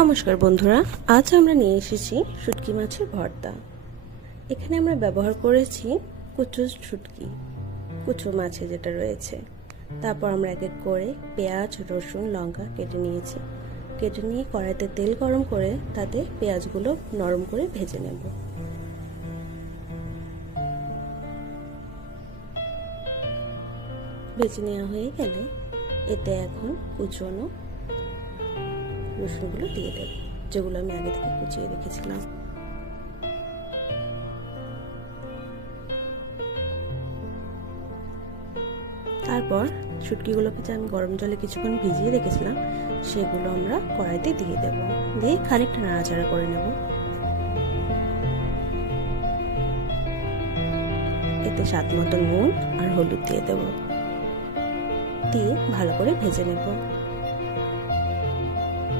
নমস্কার বন্ধুরা, আজ আমরা নিয়ে এসেছি শুটকি মাছের ভর্তা। এখানে আমরা ব্যবহার করেছি কুচো শুটকি, কুচো মাছে যেটা রয়েছে। তারপর আমরা এক এক করে পেঁয়াজ, রসুন, লঙ্কা কেটে নিয়েছি। কেটে নিয়ে কড়াইতে তেল গরম করে তাতে পেঁয়াজগুলো নরম করে ভেজে নেব। ভেজে নেওয়া হয়ে গেলে এতে এখন কুচোনো রসুনগুলো দিয়ে দেব, যেগুলো আমি আগে থেকে কুচিয়ে রেখেছিলাম। তারপর শুটকিগুলোকে যে আমি গরম জলে কিছুক্ষণ ভিজিয়ে রেখেছিলাম সেগুলো আমরা কড়াইতে দিয়ে দেব, দিয়ে খানিকটা নাড়াচাড়া করে নেব। এতে স্বাদ মতো নুন আর হলুদ দিয়ে দেব, দিয়ে ভালো করে ভেজে নেব।